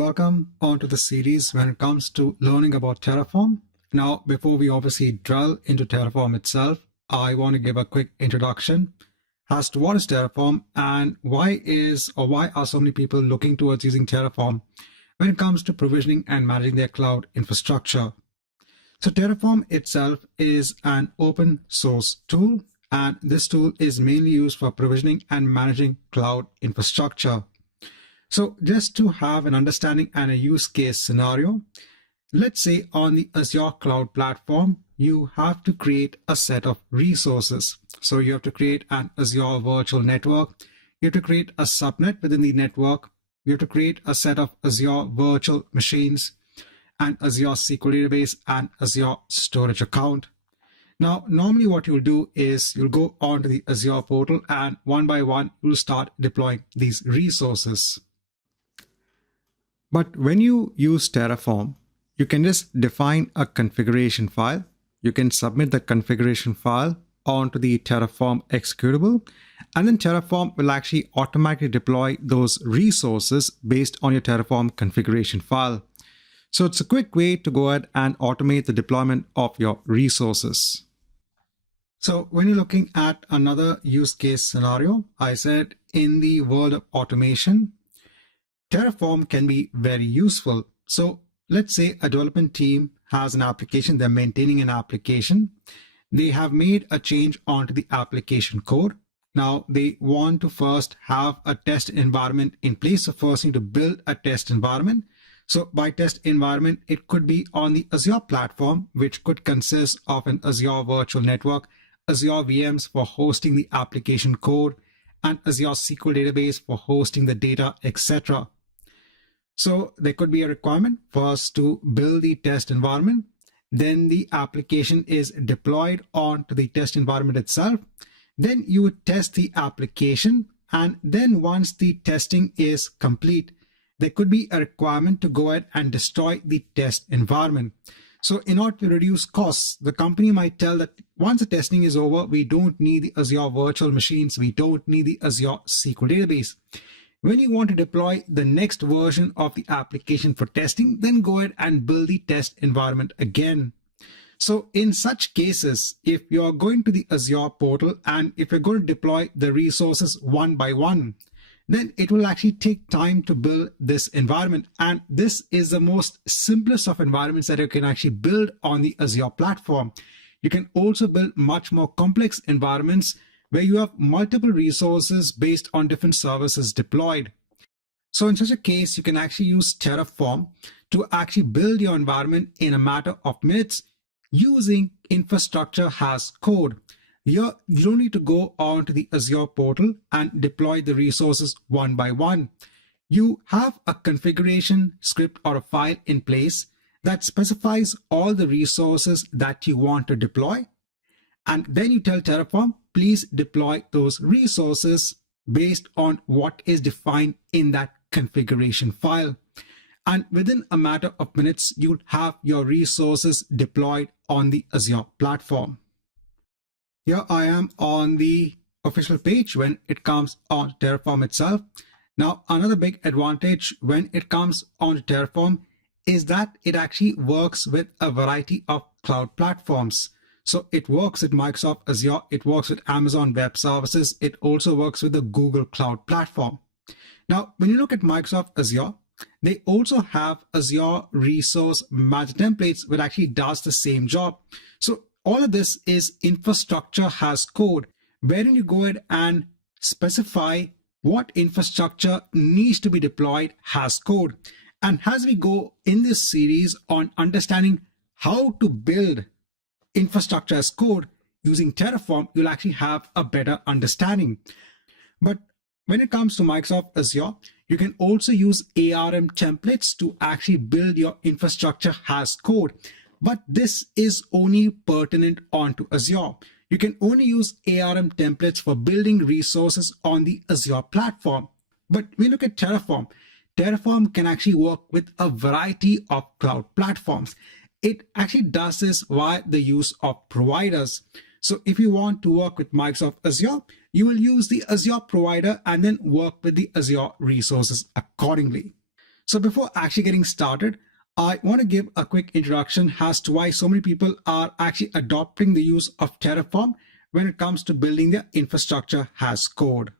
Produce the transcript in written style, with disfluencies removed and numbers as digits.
welcome onto the series when it comes to learning about Terraform. Now, before we obviously drill into Terraform itself, I want to give a quick introduction as to what is Terraform and why are so many people looking towards using Terraform when it comes to provisioning and managing their cloud infrastructure. So Terraform itself is an open source tool, and this tool is mainly used for provisioning and managing cloud infrastructure. So just to have an understanding and a use case scenario, let's say on the Azure cloud platform, you have to create a set of resources. So you have to create an Azure virtual network. You have to create a subnet within the network. You have to create a set of Azure virtual machines and Azure SQL database and Azure storage account. Now, normally what you'll do is you'll go onto the Azure portal and one by one, you'll start deploying these resources. But when you use Terraform, you can just define a configuration file. You can submit the configuration file onto the Terraform executable, and then Terraform will actually automatically deploy those resources based on your Terraform configuration file. So it's a quick way to go ahead and automate the deployment of your resources. So when you're looking at another use case scenario, I said in the world of automation, Terraform can be very useful. So let's say a development team has an application, they're maintaining an application. They have made a change onto the application code. Now they want to first have a test environment in place. So first you need to build a test environment. So by test environment, it could be on the Azure platform, which could consist of an Azure virtual network, Azure VMs for hosting the application code, and Azure SQL database for hosting the data, etc. So there could be a requirement for us to build the test environment. Then the application is deployed onto the test environment itself. Then you would test the application. And then once the testing is complete, there could be a requirement to go ahead and destroy the test environment. So in order to reduce costs, the company might tell that once the testing is over, we don't need the Azure virtual machines. We don't need the Azure SQL database. When you want to deploy the next version of the application for testing, then go ahead and build the test environment again. So in such cases, if you're going to the Azure portal and if you're going to deploy the resources one by one, then it will actually take time to build this environment. And this is the most simplest of environments that you can actually build on the Azure platform. You can also build much more complex environments where you have multiple resources based on different services deployed. So in such a case, you can actually use Terraform to actually build your environment in a matter of minutes using infrastructure as code. Here, you don't need to go onto the Azure portal and deploy the resources one by one. You have a configuration script or a file in place that specifies all the resources that you want to deploy. And then you tell Terraform, please deploy those resources based on what is defined in that configuration file. And within a matter of minutes, you'll have your resources deployed on the Azure platform. Here I am on the official page when it comes on Terraform itself. Now, another big advantage when it comes on Terraform is that it actually works with a variety of cloud platforms. So it works with Microsoft Azure, it works with Amazon Web Services, it also works with the Google Cloud Platform. Now, when you look at Microsoft Azure, they also have Azure Resource Manager Templates, which actually does the same job. So all of this is infrastructure as code, wherein you go ahead and specify what infrastructure needs to be deployed as code. And as we go in this series on understanding how to build infrastructure as code using Terraform, you'll actually have a better understanding. But when it comes to Microsoft Azure, you can also use ARM templates to actually build your infrastructure as code. But this is only pertinent onto Azure. You can only use ARM templates for building resources on the Azure platform. But when you look at Terraform, Terraform can actually work with a variety of cloud platforms. It actually does this via the use of providers. So if you want to work with Microsoft Azure, you will use the Azure provider and then work with the Azure resources accordingly. So before actually getting started, I want to give a quick introduction as to why so many people are actually adopting the use of Terraform when it comes to building their infrastructure as code.